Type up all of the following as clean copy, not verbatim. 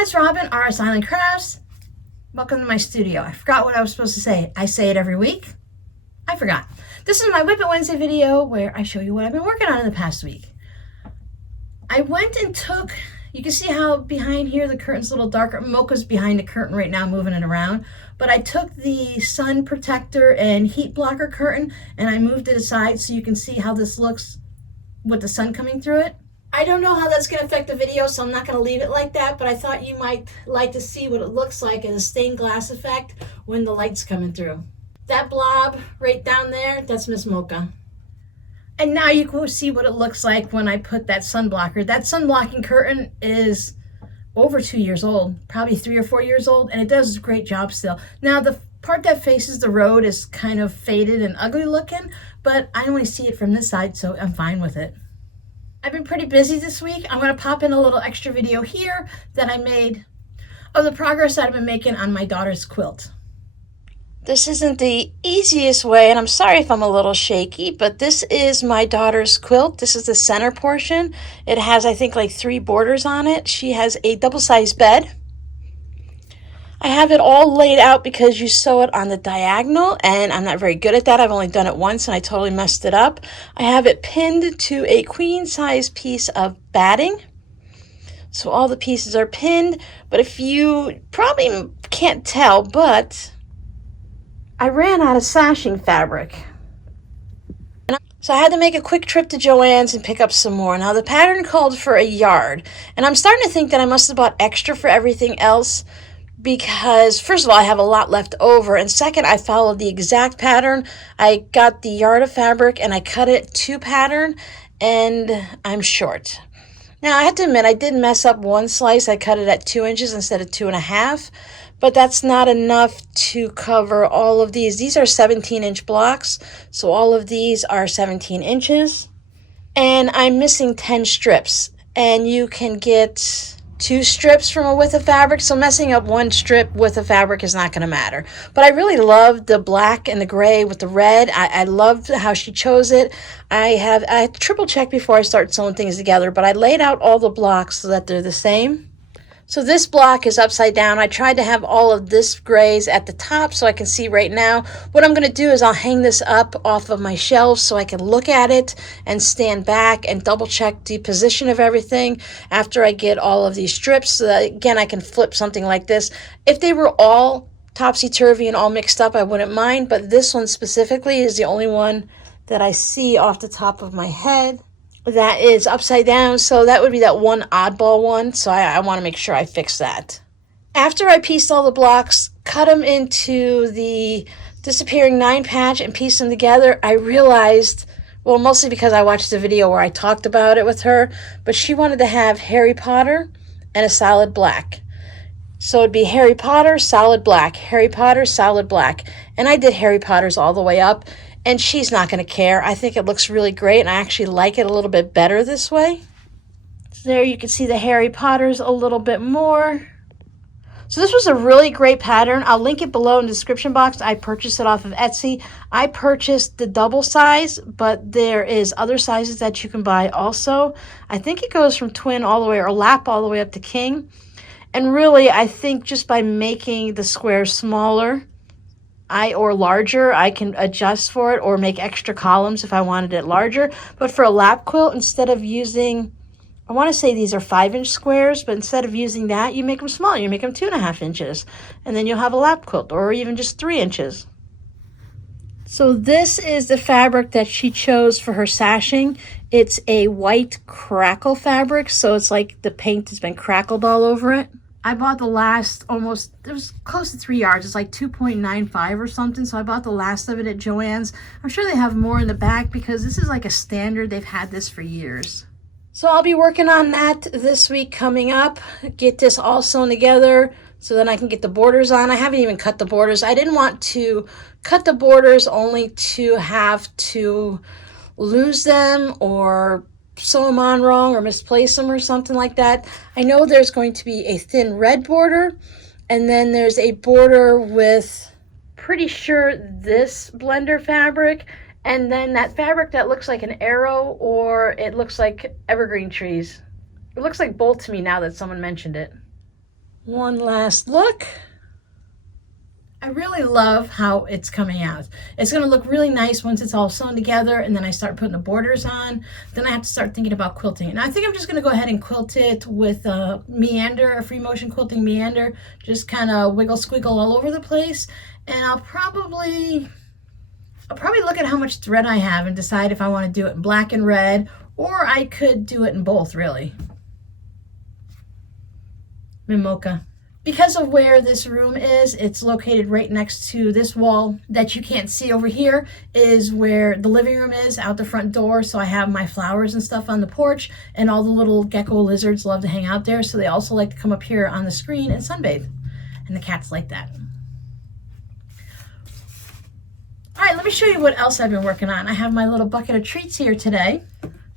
it's Robin, RS Island Crafts. Welcome to my studio. I forgot what I was supposed to say. I say it every week. I forgot. This is my WiP It Wednesday video where I show you what I've been working on in the past week. I went and took, you can see how behind here the curtain's a little darker. Mocha's behind the curtain right now moving it around. But I took the sun protector and heat blocker curtain and I moved it aside so you can see how this looks with the sun coming through it. I don't know how that's going to affect the video, so I'm not going to leave it like that, but I thought you might like to see what it looks like as a stained glass effect when the light's coming through. That blob right down there, that's Miss Mocha. And now you can see what it looks like when I put that sun blocker. That sun blocking curtain is over 2 years old, probably 3 or 4 years old, and it does a great job still. Now the part that faces the road is kind of faded and ugly looking, but I only see it from this side, so I'm fine with it. I've been pretty busy this week. I'm going to pop in a little extra video here that I made of the progress that I've been making on my daughter's quilt. This isn't the easiest way, and I'm sorry if I'm a little shaky, but this is my daughter's quilt. This is the center portion. It has, I think, like 3 borders on it. She has a double-sized bed. I have it all laid out because you sew it on the diagonal, and I'm not very good at that. I've only done it once, and I totally messed it up. I have it pinned to a queen-size piece of batting. So all the pieces are pinned, but if you probably can't tell, but I ran out of sashing fabric. So I had to make a quick trip to Joann's and pick up some more. Now the pattern called for a yard, and I'm starting to think that I must have bought extra for everything else, because first of all, I have a lot left over, and second, I followed the exact pattern. I got the yard of fabric and I cut it to pattern, and I'm short. Now I have to admit, I did mess up one slice. I cut it at 2 inches instead of 2.5, but that's not enough to cover all of these. These are 17-inch blocks, so all of these are 17 inches, and I'm missing 10 strips, and you can get 2 strips from a width of fabric, so messing up 1 strip width of fabric is not going to matter. But I really love the black and the gray with the red. I love how she chose it. I triple check before I start sewing things together, but I laid out all the blocks so that they're the same. So this block is upside down. I tried to have all of this grays at the top so I can see right now. What I'm going to do is I'll hang this up off of my shelf so I can look at it and stand back and double check the position of everything after I get all of these strips, so that again I can flip something like this. If they were all topsy-turvy and all mixed up, I wouldn't mind, but this one specifically is the only one that I see off the top of my head that is upside down, so that would be that one oddball one, so I want to make sure I fix that. After I pieced all the blocks, cut them into the disappearing 9 patch and pieced them together, I realized, well, mostly because I watched the video where I talked about it with her, but she wanted to have Harry Potter and a solid black. So it'd be Harry Potter, solid black, Harry Potter, solid black, and I did Harry Potter's all the way up. And she's not going to care. I think it looks really great, and I actually like it a little bit better this way. So there you can see the Harry Potters a little bit more. So this was a really great pattern. I'll link it below in the description box. I purchased it off of Etsy. I purchased the double size, but there is other sizes that you can buy also. I think it goes from twin all the way, or lap all the way up to king. And really, I think just by making the squares smaller, or larger, I can adjust for it or make extra columns if I wanted it larger. But for a lap quilt, instead of using, I want to say these are 5-inch squares, but instead of using that, you make them smaller. You make them 2.5 inches, and then you'll have a lap quilt, or even just 3 inches. So this is the fabric that she chose for her sashing. It's a white crackle fabric, so it's like the paint has been crackled all over it. I bought the last almost, it was close to 3 yards. It's like 2.95 or something. So I bought the last of it at Joann's. I'm sure they have more in the back because this is like a standard. They've had this for years. So I'll be working on that this week coming up. Get this all sewn together so then I can get the borders on. I haven't even cut the borders. I didn't want to cut the borders only to have to lose them or sew them on wrong or misplace them or something like that. I know there's going to be a thin red border, and then there's a border with, pretty sure, this blender fabric, and then that fabric that looks like an arrow, or it looks like evergreen trees. It looks like both to me now that someone mentioned it. One last look. I really love how it's coming out. It's going to look really nice once it's all sewn together, and then I start putting the borders on. Then I have to start thinking about quilting. And I think I'm just going to go ahead and quilt it with a meander, a free motion quilting meander, just kind of wiggle squiggle all over the place. And I'll probably look at how much thread I have and decide if I want to do it in black and red, or I could do it in both, really. Mimocha. Because of where this room is, it's located right next to this wall that you can't see over here is where the living room is, out the front door. So I have my flowers and stuff on the porch, and all the little gecko lizards love to hang out there. So they also like to come up here on the screen and sunbathe. And the cats like that. All right, let me show you what else I've been working on. I have my little bucket of treats here today.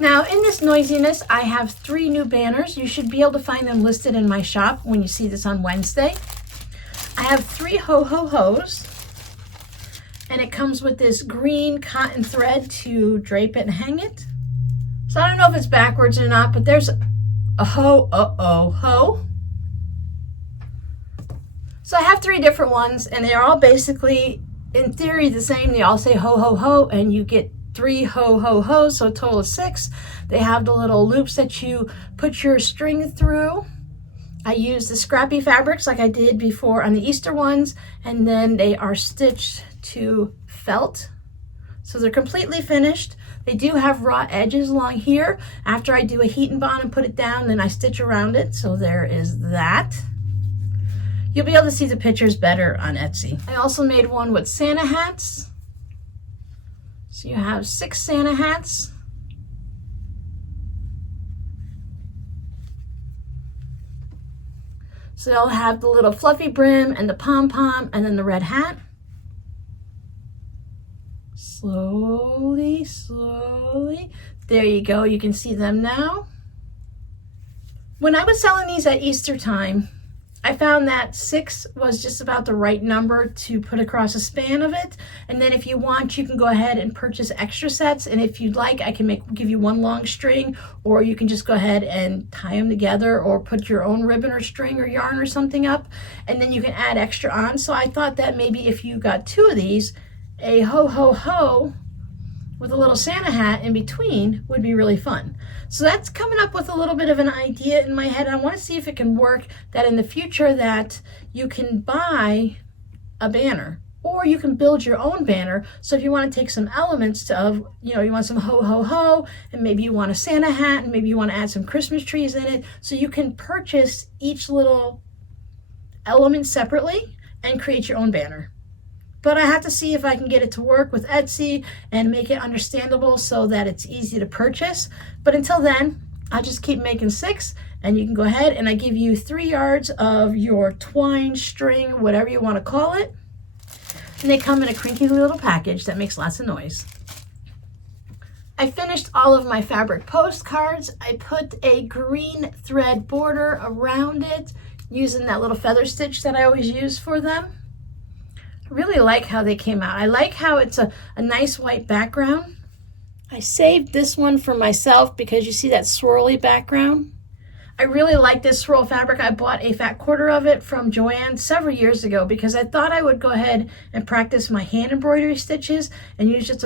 Now, in this noisiness, I have 3 new banners. You should be able to find them listed in my shop when you see this on Wednesday. I have 3 ho-ho-hos, and it comes with this green cotton thread to drape it and hang it. So I don't know if it's backwards or not, but there's a ho. So I have 3 different ones, and they're all basically, in theory, the same. They all say ho-ho-ho, and you get 3 ho-ho-hos, so a total of 6. They have the little loops that you put your string through. I use the scrappy fabrics like I did before on the Easter ones, and then they are stitched to felt. So they're completely finished. They do have raw edges along here. After I do a heat and bond and put it down, then I stitch around it. So there is that. You'll be able to see the pictures better on Etsy. I also made one with Santa hats. So you have 6 Santa hats. So they'll have the little fluffy brim and the pom-pom and then the red hat. Slowly, slowly. There you go. You can see them now. When I was selling these at Easter time, I found that 6 was just about the right number to put across a span of it. And then if you want, you can go ahead and purchase extra sets. And if you'd like, I can give you one long string, or you can just go ahead and tie them together or put your own ribbon or string or yarn or something up. And then you can add extra on. So I thought that maybe if you got 2 of these, a ho-ho-ho with a little Santa hat in between would be really fun. So that's coming up with a little bit of an idea in my head. I want to see if it can work that in the future that you can buy a banner or you can build your own banner. So if you want to take some elements of, you want some ho-ho-ho, and maybe you want a Santa hat, and maybe you want to add some Christmas trees in it, so you can purchase each little element separately and create your own banner. But I have to see if I can get it to work with Etsy and make it understandable so that it's easy to purchase. But until then, I'll just keep making 6, and you can go ahead and I give you 3 yards of your twine, string, whatever you want to call it. And they come in a crinkly little package that makes lots of noise. I finished all of my fabric postcards. I put a green thread border around it using that little feather stitch that I always use for them. I really like how they came out. I like how it's a nice white background. I saved this one for myself because you see that swirly background. I really like this swirl fabric. I bought a fat quarter of it from Joann several years ago because I thought I would go ahead and practice my hand embroidery stitches and use just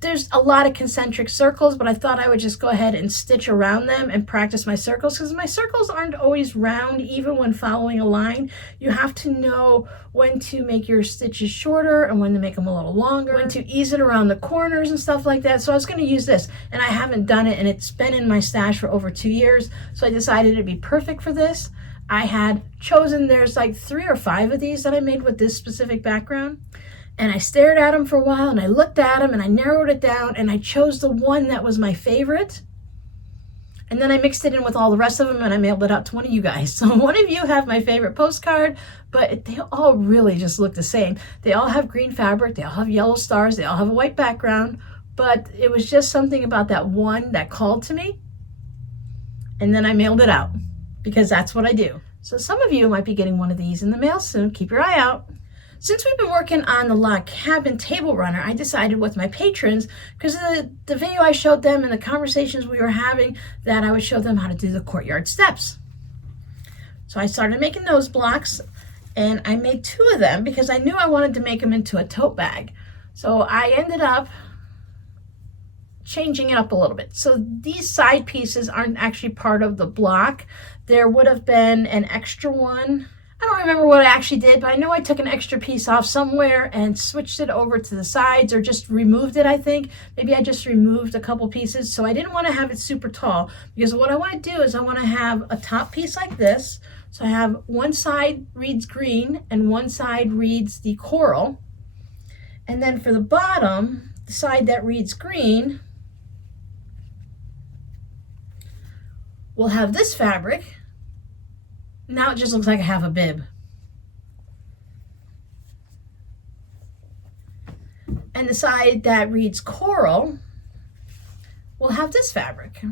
there's a lot of concentric circles, but I thought I would just go ahead and stitch around them and practice my circles because my circles aren't always round even when following a line. You have to know when to make your stitches shorter and when to make them a little longer, when to ease it around the corners and stuff like that. So I was going to use this, and I haven't done it, and it's been in my stash for over 2 years. So I decided it'd be perfect for this. I had chosen, there's like 3 or 5 of these that I made with this specific background. And I stared at them for a while, and I looked at them, and I narrowed it down, and I chose the one that was my favorite. And then I mixed it in with all the rest of them, and I mailed it out to one of you guys. So one of you have my favorite postcard, but they all really just look the same. They all have green fabric, they all have yellow stars, they all have a white background, but it was just something about that one that called to me. And then I mailed it out, because that's what I do. So some of you might be getting one of these in the mail soon. Keep your eye out. Since we've been working on the log cabin table runner, I decided with my patrons, because of the video I showed them and the conversations we were having, that I would show them how to do the courtyard steps. So I started making those blocks, and I made 2 of them because I knew I wanted to make them into a tote bag. So I ended up changing it up a little bit. So these side pieces aren't actually part of the block. There would have been an extra one. I don't remember what I actually did, but I know I took an extra piece off somewhere and switched it over to the sides, or just removed it, I think. Maybe I just removed a couple pieces. So I didn't want to have it super tall, because what I want to do is I want to have a top piece like this. So I have one side reads green and one side reads the coral. And then for the bottom, the side that reads green, we'll have this fabric. Now it just looks like I have a bib. And the side that reads coral will have this fabric.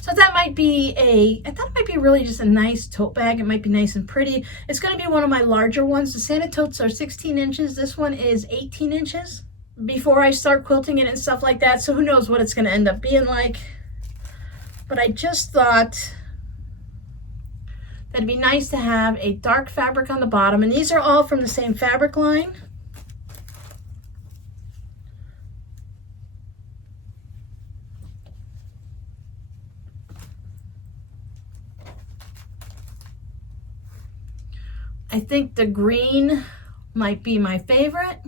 So that might be I thought it might be really just a nice tote bag. It might be nice and pretty. It's going to be one of my larger ones. The Santa totes are 16 inches. This one is 18 inches. Before I start quilting it and stuff like that, so who knows what it's going to end up being like. But I just thought that it'd be nice to have a dark fabric on the bottom, and these are all from the same fabric line. I think the green might be my favorite.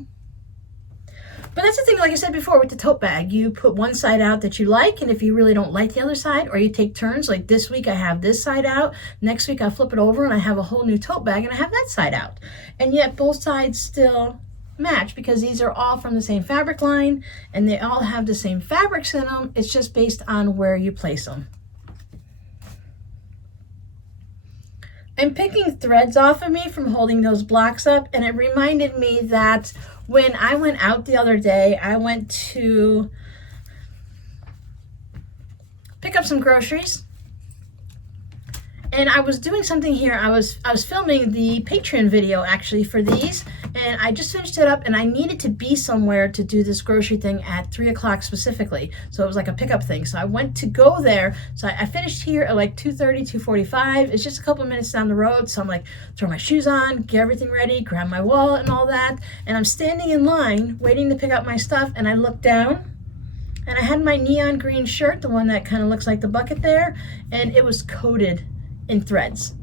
But that's the thing, like I said before, with the tote bag, you put one side out that you like, and if you really don't like the other side, or you take turns, like this week I have this side out, next week I flip it over and I have a whole new tote bag and I have that side out. And yet both sides still match, because these are all from the same fabric line and they all have the same fabrics in them. It's just based on where you place them. I'm picking threads off of me from holding those blocks up, and it reminded me that when I went out the other day, I went to pick up some groceries, and I was doing something here. I was filming the Patreon video actually for these, and I just finished it up, and I needed to be somewhere to do this grocery thing at 3 o'clock specifically. So it was like a pickup thing. So I went to go there. So I finished here at like 2:30, 2:45. It's just a couple of minutes down the road. So I'm like, throw my shoes on, get everything ready, grab my wallet and all that. And I'm standing in line waiting to pick up my stuff, and I look down, and I had my neon green shirt, the one that kind of looks like the bucket there, and it was coated in threads.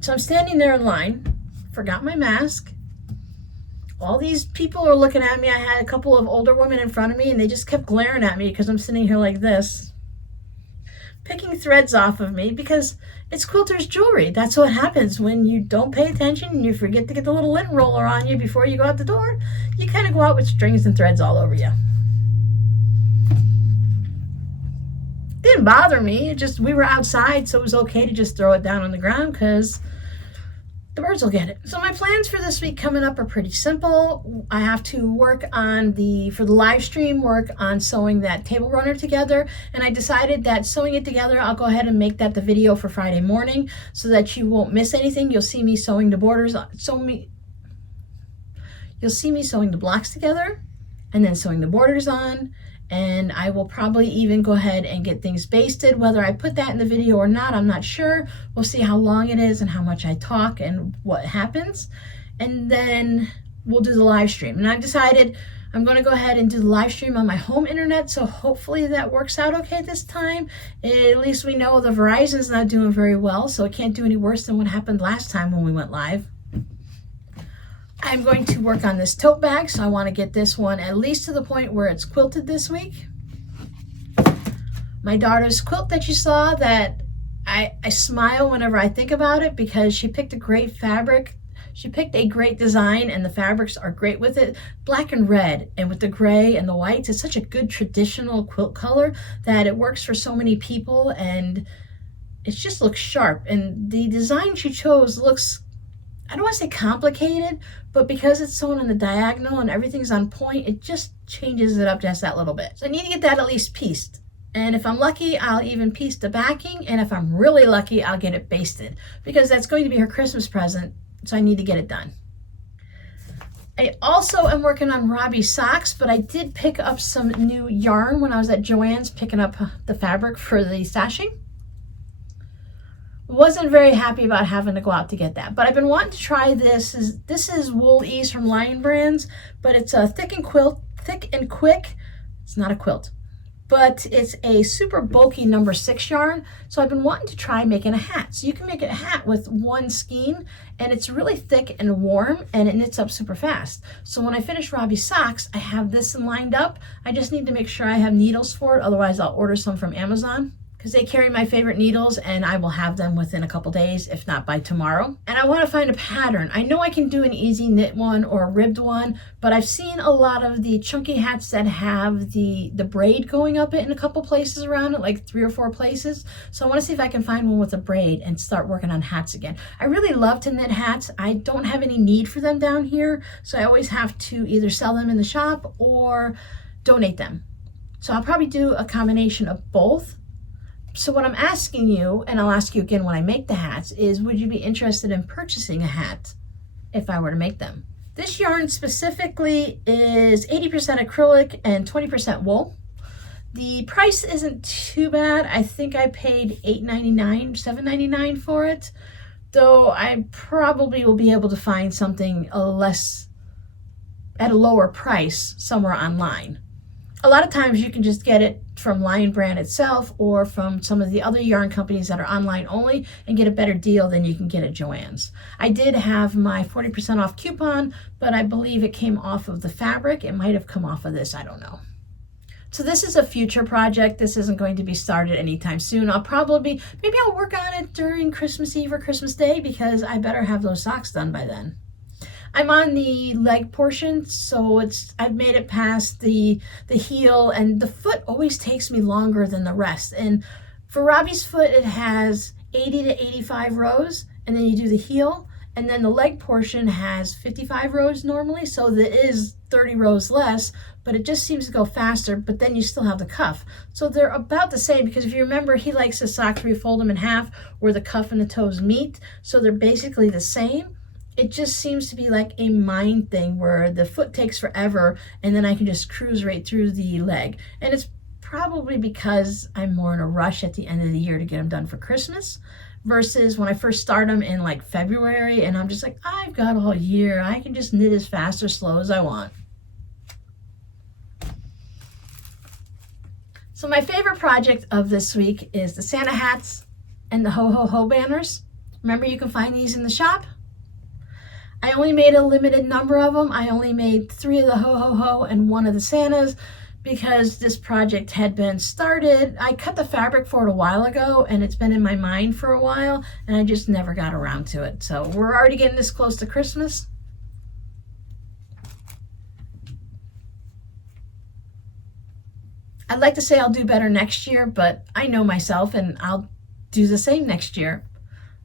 So I'm standing there in line, forgot my mask. All these people are looking at me. I had a couple of older women in front of me, and they just kept glaring at me because I'm sitting here like this, picking threads off of me, because it's quilter's jewelry. That's what happens when you don't pay attention and you forget to get the little lint roller on you before you go out the door. You kind of go out with strings and threads all over you. Didn't bother me. It just, we were outside, so it was okay to just throw it down on the ground because the birds will get it. So my plans for this week coming up are pretty simple. I have to work on for the live stream, work on sewing that table runner together. And I decided that sewing it together, I'll go ahead and make that the video for Friday morning so that you won't miss anything. You'll see me sewing the borders, you'll see me sewing the blocks together and then sewing the borders on. And I will probably even go ahead and get things basted. Whether I put that in the video or not, I'm not sure. We'll see how long it is and how much I talk and what happens. And then we'll do the live stream. And I've decided I'm going to go ahead and do the live stream on my home internet. So hopefully that works out okay this time. At least we know the Verizon's not doing very well, so it can't do any worse than what happened last time when we went live. I'm going to work on this tote bag, so I want to get this one at least to the point where it's quilted this week. My daughter's quilt that you saw, that I smile whenever I think about it, because she picked a great fabric. She picked a great design, and the fabrics are great with it. Black and red, and with the gray and the whites, it's such a good traditional quilt color that it works for so many people, and it just looks sharp. And the design she chose looks, I don't want to say complicated, but because it's sewn on the diagonal and everything's on point, it just changes it up just that little bit. So I need to get that at least pieced. And if I'm lucky, I'll even piece the backing. And if I'm really lucky, I'll get it basted, because that's going to be her Christmas present. So I need to get it done. I also am working on Robbie socks, but I did pick up some new yarn when I was at Joann's picking up the fabric for the stashing. Wasn't very happy about having to go out to get that, but I've been wanting to try this. This is Wool Ease from Lion Brands, but it's a thick and quick. It's not a quilt, but it's a super bulky number 6 yarn. So I've been wanting to try making a hat. So you can make a hat with one skein, and it's really thick and warm, and it knits up super fast. So when I finish Robbie's socks, I have this lined up. I just need to make sure I have needles for it. Otherwise I'll order some from Amazon, because they carry my favorite needles, and I will have them within a couple days, if not by tomorrow. And I want to find a pattern. I know I can do an easy knit one or a ribbed one, but I've seen a lot of the chunky hats that have the braid going up it in a couple places around it, like 3 or 4 places. So I want to see if I can find one with a braid and start working on hats again. I really love to knit hats. I don't have any need for them down here, so I always have to either sell them in the shop or donate them. So I'll probably do a combination of both. So what I'm asking you, and I'll ask you again when I make the hats, is would you be interested in purchasing a hat if I were to make them? This yarn specifically is 80% acrylic and 20% wool. The price isn't too bad. I think I paid $8.99, $7.99 for it, though I probably will be able to find something at a lower price somewhere online. A lot of times you can just get it from Lion Brand itself or from some of the other yarn companies that are online only and get a better deal than you can get at Joann's. I did have my 40% off coupon, but I believe it came off of the fabric. It might have come off of this, I don't know. So this is a future project. This isn't going to be started anytime soon. Maybe I'll work on it during Christmas Eve or Christmas Day, because I better have those socks done by then. I'm on the leg portion, so I've made it past the heel, and the foot always takes me longer than the rest. And for Robbie's foot, it has 80 to 85 rows, and then you do the heel, and then the leg portion has 55 rows normally, so there is 30 rows less, but it just seems to go faster, but then you still have the cuff. So they're about the same, because if you remember, he likes his socks where you fold them in half, where the cuff and the toes meet, so they're basically the same. It just seems to be like a mind thing where the foot takes forever and then I can just cruise right through the leg. And it's probably because I'm more in a rush at the end of the year to get them done for Christmas versus when I first start them in like February, and I'm just like, I've got all year. I can just knit as fast or slow as I want. So my favorite project of this week is the Santa hats and the Ho Ho Ho banners. Remember, you can find these in the shop. I only made a limited number of them. I only made 3 of the Ho Ho Ho and 1 of the Santas because this project had been started. I cut the fabric for it a while ago, and it's been in my mind for a while, and I just never got around to it. So we're already getting this close to Christmas. I'd like to say I'll do better next year, but I know myself, and I'll do the same next year.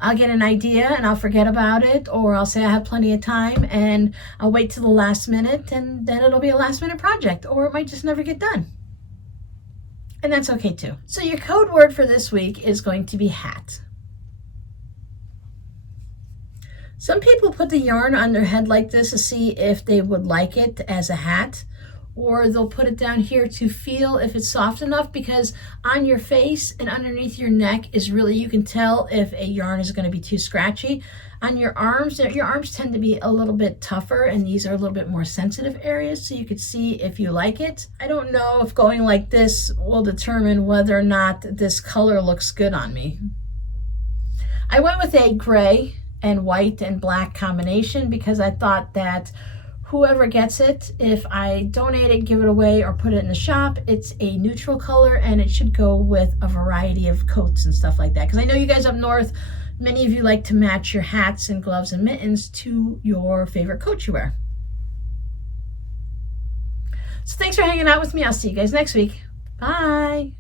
I'll get an idea and I'll forget about it, or I'll say I have plenty of time and I'll wait till the last minute, and then it'll be a last minute project, or it might just never get done. And that's okay too. So your code word for this week is going to be hat. Some people put the yarn on their head like this to see if they would like it as a hat, or they'll put it down here to feel if it's soft enough, because on your face and underneath your neck is really, you can tell if a yarn is going to be too scratchy. On your arms tend to be a little bit tougher, and these are a little bit more sensitive areas, so you could see if you like it. I don't know if going like this will determine whether or not this color looks good on me. I went with a gray and white and black combination because I thought that whoever gets it, if I donate it, give it away, or put it in the shop, it's a neutral color and it should go with a variety of coats and stuff like that. Because I know you guys up north, many of you like to match your hats and gloves and mittens to your favorite coat you wear. So thanks for hanging out with me. I'll see you guys next week. Bye.